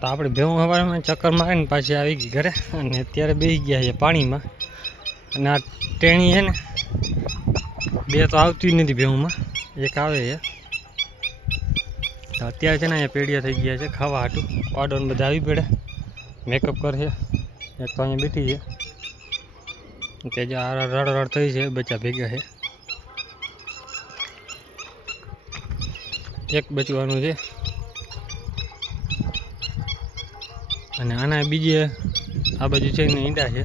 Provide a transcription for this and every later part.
તો આપણે ભેવું સવારમાં ચક્કર મારીને પાછી આવી ગઈ ઘરે અને અત્યારે બેસી ગયા છે પાણીમાં. અને આ ટેણી છે ને બે તો આવતી નથી ભેવુંમાં, એક આવે છે. તો અત્યારે છે ને અહીંયા પેડિયા થઈ ગયા છે ખાવા હાટું. પાડોને બધા આવી પડે મેકઅપ કરશે. એક તો અહીંયા બેઠી છે તે જે રડ થઈ છે, બચ્ચા ભેગા છે. એક બચવાનું છે અને આના બીજે આ બાજુ છે ને ઈંડા છે,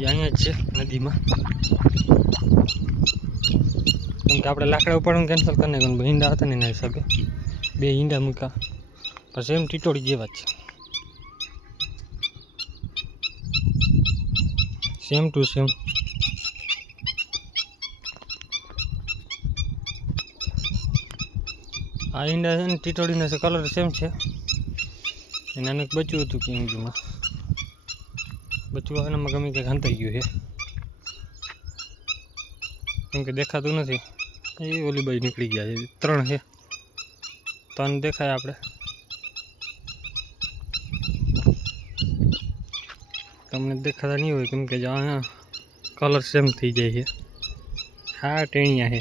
એ અહીંયા જ છે નદીમાં. કેમ કે આપણે લાકડા ઉપાડવાનું કેન્સલ કરી નાખ્યું, ઈંડા હતા ને એના હિસાબે બે ઈંડા મૂક્યા. પછી એમ ટીટોળી જેવા જ છે, સેમ ટુ સેમ. આ ઈંડા છે ને ટીટોળીના કલર સેમ છે. એનાનું એક બચ્યું હતું કે ઈંડુમાં બચ્યું એનામાં ગમે ક્યાંક હંતાઈ ગયું છે, કેમ કે દેખાતું નથી. એ ઓલી બાજુ નીકળી ગયા છે, 3 છે. 3 દેખાય આપણે. તમને દેખાતા નહીં હોય કેમ કે અહીંયા કલર સેમ થઈ જાય છે. હા ટેણિયા છે.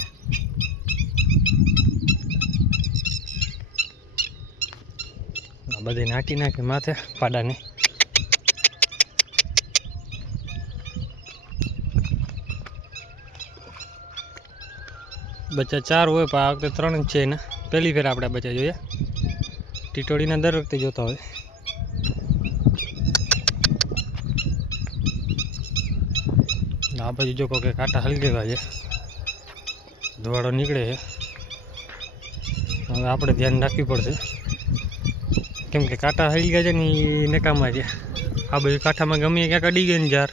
આ બધે નાખી નાખે માથે પાડાને. બચ્ચા 4 હોય પણ આ વખતે 3 જ છે ને. પહેલી ફેર આપણે બચ્ચા જોઈએ. ટીટોળીના દર વખતે જોતા હોય. આ બાજુ જો કે કાંટા હલગેવા છે, ધોવાડો નીકળે છે. હવે આપણે ધ્યાન રાખવી પડશે કેમ કે કાંટા હળી ગયા છે ને એ નકામા છે. આ બાજુ કાંઠામાં ગમે ક્યાંક અડી ગઈ ને જાર,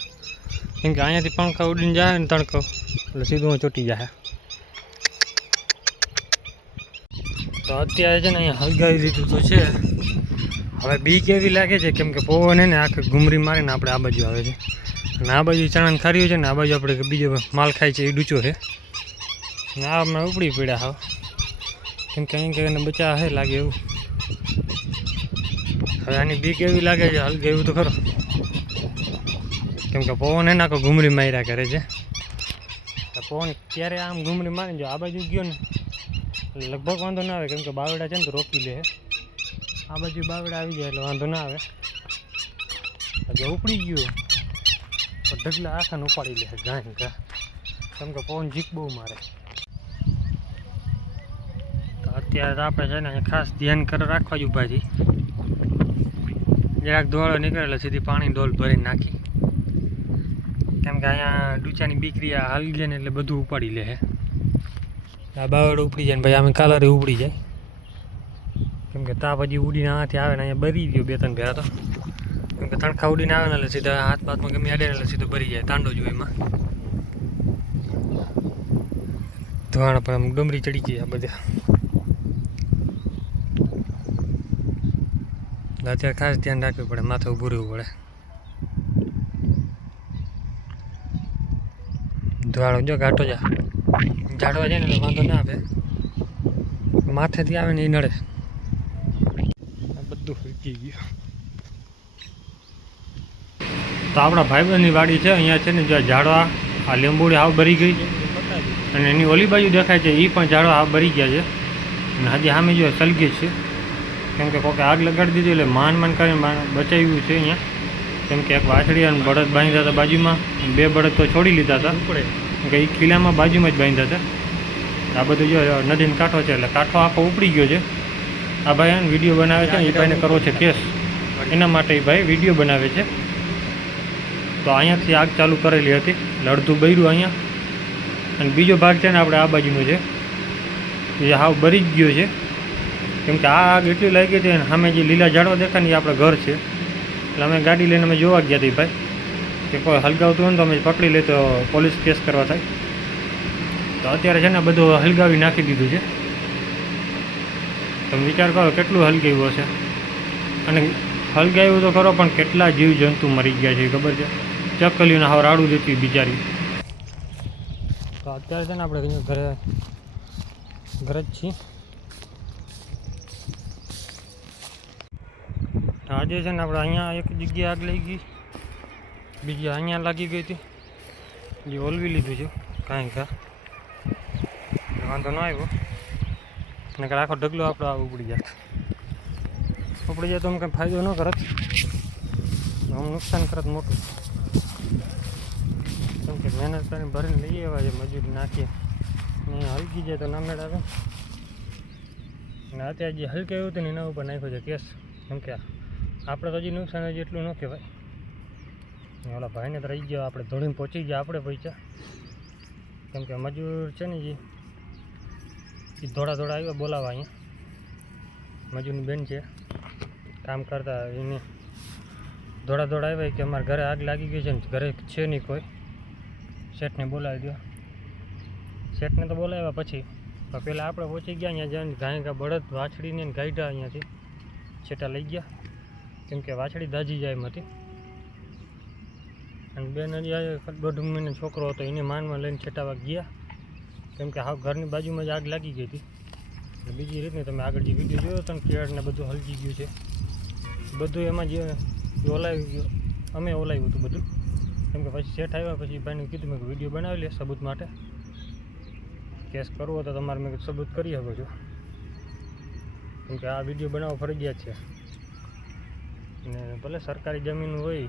કેમ કે અહીંયાથી પંખા ઉડીને જાય ને તડકો એટલે સીધું ચોટી જાય. તો અત્યારે છે ને અહીંયા હલગાવી દીધું તો છે. હવે બીક એવી લાગે છે કેમ કે પવન ને આખી ઘૂમરી મારીને આપણે આ બાજુ આવે છે. અને આ બાજુ ચણાને ખાર્યું છે ને, આ બાજુ આપણે બીજો માલ ખાય છે એ ડૂચો છે. ને આ હમણાં ઉપડી પડ્યા હાવ, કેમ કે અહીં એને બચા હે લાગે એવું. હવે આની બીક એવી લાગે છે હલગે એવું તો ખરો, કેમ કે પવન એને આખો ઘૂમરી માર્યા કરે છે. પવન ક્યારે આમ ઘૂમરી મારી જો આ બાજુ ગયો ને લગભગ વાંધો ના આવે, કેમ કે બાવડા છે ને તો રોકી લે. આ બાજુ બાવડા આવી જાય એટલે વાંધો ના આવે. જો ઉપડી ગયું તો ઢગલા આખાને ઉપાડી લે ગાય ઘા, કેમ કે પવન જીક બહુ મારે. તો અત્યારે આપણે છે ને ખાસ ધ્યાન કરી રાખવા જ ઊભા છીએ. જરાક ધોવાળો નીકળે એટલે સીધી પાણી ડોલ ભરીને નાખી, કેમ કે અહીંયા ડૂચાની બીકરી હાલી જાય ને એટલે બધું ઉપાડી લે. આ બાવડો ઉપડી જાય ને ભાઈ આમે કાલરે ઉપડી જાય, કેમ કે તાપ હજી ઉડીને આથી આવે ને અહીંયા બરી ગયો 2-3 ફેરા તો. કેમ કે તણખા ઉડીને આવે ને એટલે સીધા હાથ બાથમાં ગમે આડે એટલે સીધો ભરી જાય. તાંડો જો એમાં ધોવાણા પર આમ ડુમરી ચડી ગઈ આ બધા. અત્યારે ખાસ ધ્યાન રાખવું પડે, માથે ઊભું રહેવું પડે. ધોવાળો જો ઘાટો ઝાડવા જાય ને એટલે વાંધો ના આવે, માથેથી આવે ને એ નડે. બધું ફરકી ગયું. તો આપણા ભાઈબંધની વાડી છે અહીંયા છે ને, જો ઝાડવા આ લીંબુડી હાવ ભરી ગઈ અને એની ઓલી બાજુ દેખાય છે એ પણ ઝાડવા હાવ ભરી ગયા છે. અને હજી સામે જો સલગે છે, કેમ કે કોકે આગ લગાડી દીધી એટલે માન કરીને બચાવ્યું છે અહીંયા. કેમ કે એક વાછડી અને બળદ બાંધ્યા હતા બાજુમાં, 2 બળદ તો છોડી લીધા હતા, કેમ કે એ કિલ્લામાં બાજુમાં જ બાંધ્યા હતા. આ બધું જો નદીનો કાંઠો છે એટલે કાંઠો આખો ઉપડી ગયો છે. આ ભાઈ આને વિડીયો બનાવે છે, એ ભાઈને કરવો છે કેસ, એના માટે એ ભાઈ વિડીયો બનાવે છે. તો અહીંયાથી આગ ચાલુ કરેલી હતી, અડધું બર્યું અહીંયા, અને બીજો ભાગ છે ને આપણે આ બાજુનો છે એ હાવ બરી જ ગયો છે. કેમ કે આ આગ એટલી લાગી હતી અને સામે જે લીલા ઝાડવા દેખાય ને એ આપણે ઘર છે. એટલે અમે ગાડી લઈને અમે જોવા ગયા હતી ભાઈ કે કોઈ હલગાવતું હોય ને તો અમે પકડી લે તો પોલીસ કેસ કરવા થાય. તો અત્યારે છે ને બધું હલગાવી નાખી દીધું છે. તમે વિચાર કરો કેટલું હલગાવ્યું હશે, અને હલગાવ્યું તો ખરો પણ કેટલા જીવજંતુ મરી ગયા છે ખબર છે. ચકલીઓને હાવ રાડું દેતી બિચારી. તો અત્યારે છે ને આપણે ઘરે જ છીએ. આજે છે ને આપણે અહીંયા એક જગ્યાએ આગ લઈ ગઈ, બીજી અહીંયા લાગી ગઈ હતી, જે ઓલવી લીધું છે કાંઈ વાંધો ન આવ્યો, નકર આખો ઢગલો આપણો આ ઉપડી જાય તો આમ કંઈ ફાયદો ન કરત, આમ નુકસાન કરત મોટું, કેમ કે મહેનત કરીને ભરીને લઈએ એવા છે, મજૂરી નાખીએ ને હલકી જાય તો ના મેળ આવે. અને અત્યારે જે હલકાયું હતું ને એના ઉપર નાખ્યો છે કેસ, કેમ કે આપણે તો હજી નુકસાન હજી એટલું ન કહેવાય. ઓલા ભાઈને તો રહી ગયો, આપણે ધોળીને પહોંચી ગયા આપણે પૈસા, કેમ કે મજૂર છે ને એ ધોળા આવ્યા બોલાવવા અહીંયા, મજૂરની બેન છે કામ કરતા, એને ધોળા આવ્યા કે અમારા ઘરે આગ લાગી ગઈ છે ને ઘરે છે નહીં કોઈ, શેઠને બોલાવી દો. શેઠને તો બોલાવ્યા પછી પહેલાં આપણે પહોંચી ગયા અહીંયા જઈને ગાય બળદ વાછડીને ગાયઢા અહીંયાથી છેટા લઈ ગયા, કેમ કે વાછડી દાજી જાય એમ હતી. અને બેન હજી 1.5 મહિનો છોકરો હતો, એને માનમાં લઈને છેટાવા ગયા, કેમ કે હાવ ઘરની બાજુમાં જ આગ લાગી ગઈ હતી. બીજી રીતની તમે આગળ જે વિડીયો જોયો હતો ને કેળ ને બધું હલકી ગયું છે, બધું એમાં જે ઓલાવી ગયું, અમે ઓલાવ્યું હતું બધું, કેમ કે પછી શેઠ આવ્યા પછી ભાઈને કીધું મેં વિડીયો બનાવી લે સબૂત માટે, કેસ કરવો તો તમારે મેં સબૂત કરી શકો છો, કેમ કે આ વિડીયો બનાવવો ફરજિયાત છે. ને ભલે સરકારી જમીન હોય,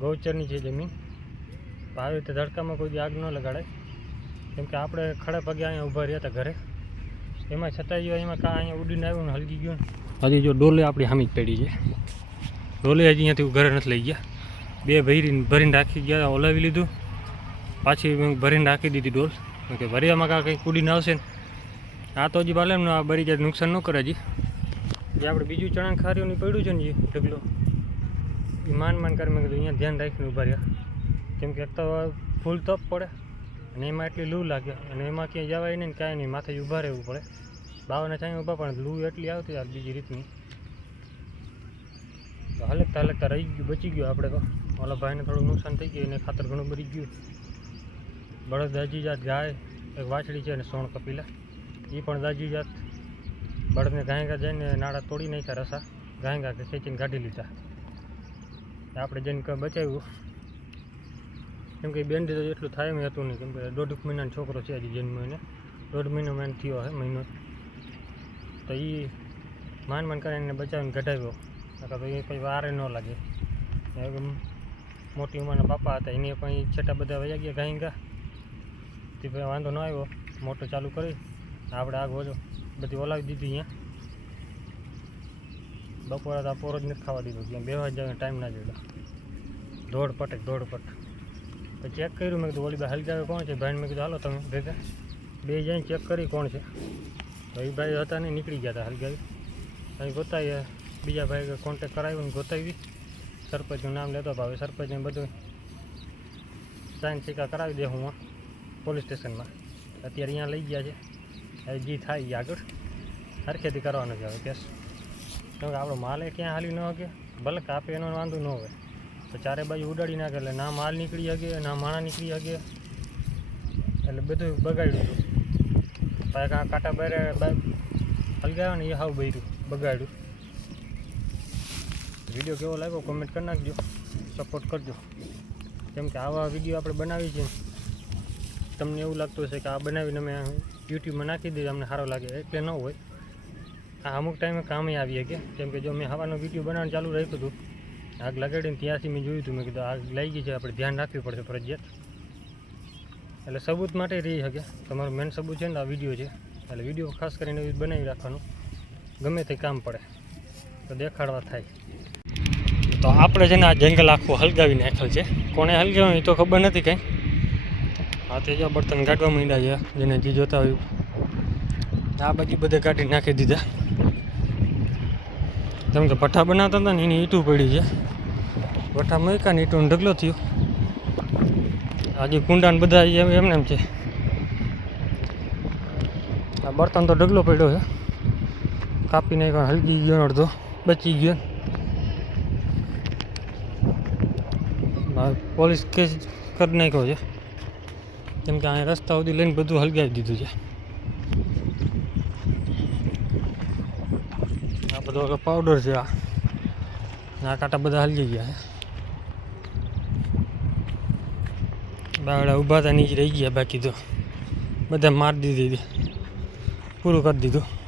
ગૌચરની છે જમીન, આવી રીતે ધડકામાં કોઈ આગ ન લગાડાય, કેમ કે આપણે ખડે પગે અહીંયા ઊભા રહ્યા હતા ઘરે, એમાં છતાંય એમાં કાં અહીંયા ઉડીને આવ્યું ને હલકી ગયું ને. હજી જો ડોલે આપણી હામી જ પડી છે, ડોલે હજી અહીંયાથી ઘરે નથી લઈ ગયા, 2 ભરીને રાખી ગયા, ઓલાવી લીધું, પાછી ભરીને રાખી દીધી ડોલ, કેમ કે ભર્યામાં કાં કંઈક ઉડીને આવશે ને. આ તો હજી બાલે આ ભરી જાય નુકસાન ન કરે. હજી જે આપણે બીજું ચણા ખારીઓની પડ્યું છે ને એ ઢગલો, એ માન કરી મેં કીધું અહીંયા ધ્યાન રાખીને ઊભા રહ્યા, કેમ કે એક તો ફૂલ તપ પડે અને એમાં એટલી લૂ લાગે, અને એમાં ક્યાંય જવાય નહીં ને કાંઈ નહીં, માથે ઊભા રહેવું પડે, બાવાને છાંય ઊભા પણ લૂ એટલી આવતી યાર બીજી રીતની. તો હલકતા રહી ગયું, બચી ગયું આપણે તો. ઓલા ભાઈને થોડું નુકસાન થઈ ગયું, એને ખાતર ઘણું બળી ગયું. બળદ દાજી જાત, ગાય એક વાછડી છે ને સોણ કપીલા, એ પણ દાજી જાત. બળદને ગાયગા જઈને નાળા તોડી નાખ્યા, રસા ગાયગા કે ખેંચીને કાઢી લીધા. આપણે જઈને બચાવ્યું, કેમ કે બેન્ડેજ એટલું થાય એમ હતું નહીં, કેમ કે 1.5 મહિનાનો છોકરો છે હજી જન્મ, એને 1.5 મહિનો મેન થયો હે મહિનો, તો એ માન કરીને બચાવીને કઢાવ્યો, નકર તો એ કંઈ વારે ન લાગે. મોટી ઉંમરના બાપા હતા, એને પણ છેટા બધા વયા ગયા ગાયગા, તે વાંધો ન આવ્યો, મોટર ચાલુ કરી આપણે આગ વધો બધી ઓલાવી દીધી. અહીંયા બપોરે તો પોરો જ નથી ખાવા દીધો, ત્યાં બેવા જ જવાનો ટાઈમ ના જોડે, દોડપટ. તો ચેક કર્યું, મેં કીધું ઓલી ભાઈ હલગાવે કોણ છે, ભાઈને મેં કીધું હાલો તમે ભેગા 2 જઈને ચેક કરી કોણ છે. તો એ ભાઈ હતા નહીં, નીકળી ગયા હતા હલગાવી. અહીં ગોતાવી બીજા ભાઈ કોન્ટેક કરાવ્યો ને ગોતાવી, સરપંચનું નામ લેતો ભાવે, સરપંચને બધું સાઈન સિક્કા કરાવી દે હું પોલીસ સ્ટેશનમાં. અત્યારે અહીંયા લઈ ગયા છે, જે થાય એ આગળ હરખેથી કરવાનો છે હવે કેસ, કેમ કે આપણો માલ ક્યાં હાલી ન શકે, ભલે કાપે એનો વાંધો ન હોય, તો ચારે બાજુ ઉડાડી નાખે, એટલે ના માલ નીકળી શકે ના માણા નીકળી શકે, એટલે બધું બગાડ્યું હતું. પાછા કાંટા બહાર હલગાવ્યા ને એ હાવ બગાડ્યું. વિડીયો કેવો લાગ્યો કોમેન્ટ કરી નાખજો, સપોર્ટ કરજો, કેમ કે આવા વિડીયો આપણે બનાવી છે. તમને એવું લાગતું હશે કે આ બનાવીને અમે યુટ્યુબમાં નાખી દઈએ અમને સારો લાગે, એટલે ન હોય. આ અમુક ટાઈમે કામે આવી શકે, કેમ કે જો મેં હવાનો વિડીયો બનાવવાનું ચાલુ રાખ્યું હતું, આગ લગાડીને ત્યાંથી મેં જોયું હતું, મેં કીધું આગ લાગી ગઈ છે, આપણે ધ્યાન રાખવી પડશે ફરજિયાત. એટલે સબૂત માટે રહી શકે, તમારું મેન સબૂત છે ને આ વિડીયો છે, એટલે વિડીયો ખાસ કરીને બનાવી રાખવાનું, ગમે તે કામ પડે તો દેખાડવા થાય. તો આપણે છે ને આ જંગલ આખું હલગાવી નાખેલ છે, કોણે હલગાવ્યું એ તો ખબર નથી કંઈ. આ તે જો બર્તન કાઢવા માંડ્યા છે, જેને જે જોતા હોય આ બાજુ બધે કાઢી નાખી દીધા, કેમ કે ભઠ્ઠા બનાવતા હતા ને એની ઈંટું પડી છે, ભઠ્ઠા મૂક્યા ને ઈંટુનો ઢગલો થયો. આજે કુંડાને બધા એમને એમ છે, આ બર્તન તો ઢગલો પડ્યો છે, કાપી નાખ્યો, હલકી ગયો અડધો બચી ગયો. પોલીસ કેસ કરી નાખ્યો છે, કેમ કે અહીંયા રસ્તા સુધી લઈને બધું હલગાવી દીધું છે. આ બધો પાવડર છે, આ આ કાંટા બધા હલી ગયા છે. બાવડા ઊભા હતા નીચે રહી ગયા, બાકી તો બધા મારી દીધી, પૂરું કરી દીધું.